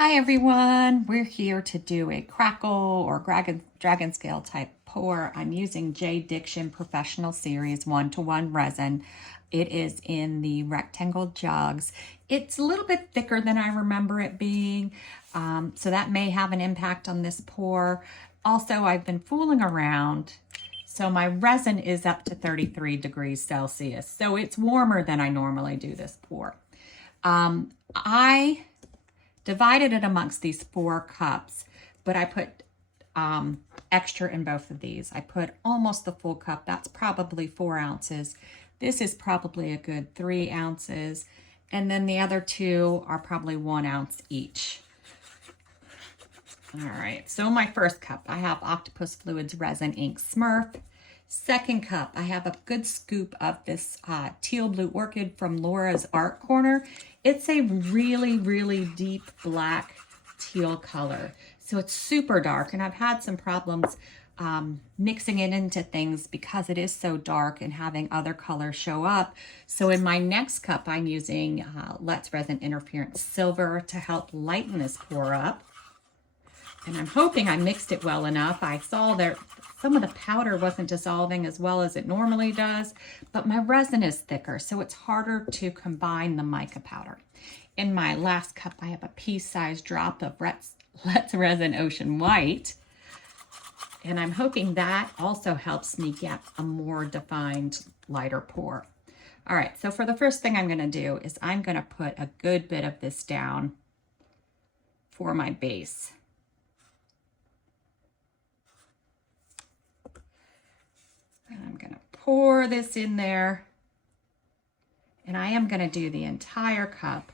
Hi everyone, we're here to do a crackle or dragon scale type pour. I'm using J Diction Professional Series 1-to-1 resin. It is in the rectangle jugs. It's a little bit thicker than I remember it being, so that may have an impact on this pour. Also, I've been fooling around, so my resin is up to 33 degrees Celsius, so it's warmer than I normally do this pour. I divided it amongst these 4 cups, but I put extra in both of these. I put almost the full cup. That's probably 4 ounces. This is probably a good 3 ounces. And then the other 2 are probably 1 ounce each. All right, so my first cup, I have Octopus Fluids Resin Ink Smurf. Second cup, I have a good scoop of this teal blue orchid from Laura's Art Corner. It's a really, really deep black teal color. So it's super dark, and I've had some problems mixing it into things because it is so dark and having other colors show up. So in my next cup, I'm using Let's Resin Interference Silver to help lighten this pour up. And I'm hoping I mixed it well enough. I saw that some of the powder wasn't dissolving as well as it normally does, but my resin is thicker, so it's harder to combine the mica powder. In my last cup, I have a pea-sized drop of Let's Resin Ocean White, and I'm hoping that also helps me get a more defined, lighter pour. All right, so for the first thing I'm gonna do is I'm gonna put a good bit of this down for my base. And I'm going to pour this in there, and I am going to do the entire cup.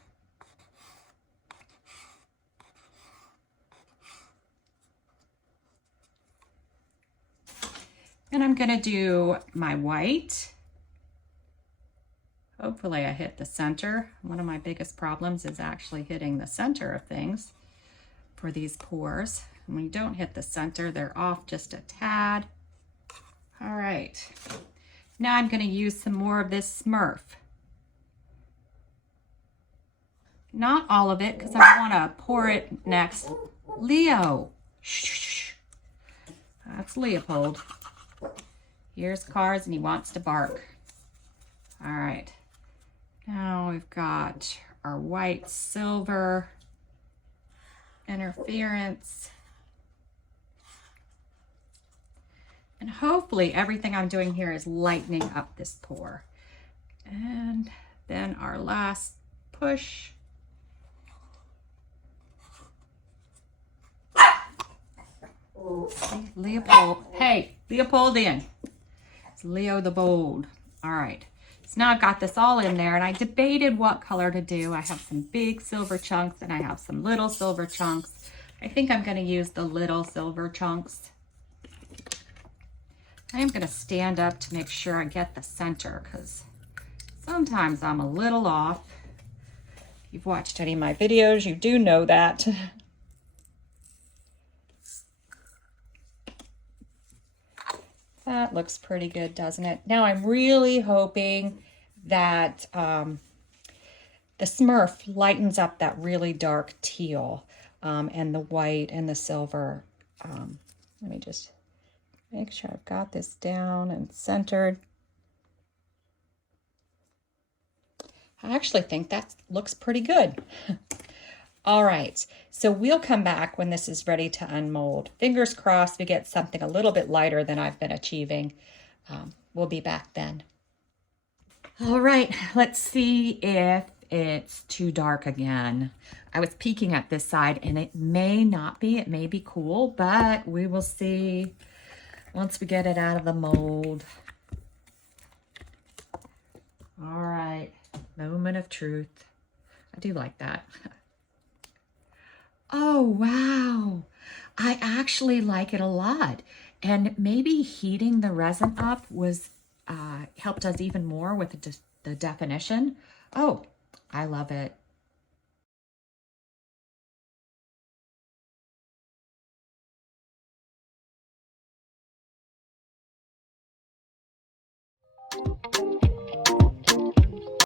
And I'm going to do my white. Hopefully I hit the center. One of my biggest problems is actually hitting the center of things for these pours. And when you don't hit the center, they're off just a tad. All right, now I'm going to use some more of this Smurf. Not all of it, because I want to pour it next. Leo, shh, that's Leopold. Here's Cars, and he wants to bark. All right, now we've got our white silver interference. And hopefully everything I'm doing here is lightening up this pour. And then our last push. Leopold, hey, Leopoldian. It's Leo the Bold. All right, so now I've got this all in there, and I debated what color to do. I have some big silver chunks and I have some little silver chunks. I think I'm gonna use the little silver chunks. I'm going to stand up to make sure I get the center, because sometimes I'm a little off. If you've watched any of my videos, you do know that. That looks pretty good, doesn't it? Now I'm really hoping that the Smurf lightens up that really dark teal and the white and the silver. Let me just make sure I've got this down and centered. I actually think that looks pretty good. All right, so we'll come back when this is ready to unmold. Fingers crossed we get something a little bit lighter than I've been achieving. We'll be back then. All right, let's see if it's too dark again. I was peeking at this side, and it may not be. It may be cool, but we will see once we get it out of the mold. All right, moment of truth. I do like that. Oh, wow. I actually like it a lot. And maybe heating the resin up was helped us even more with the definition. Oh, I love it.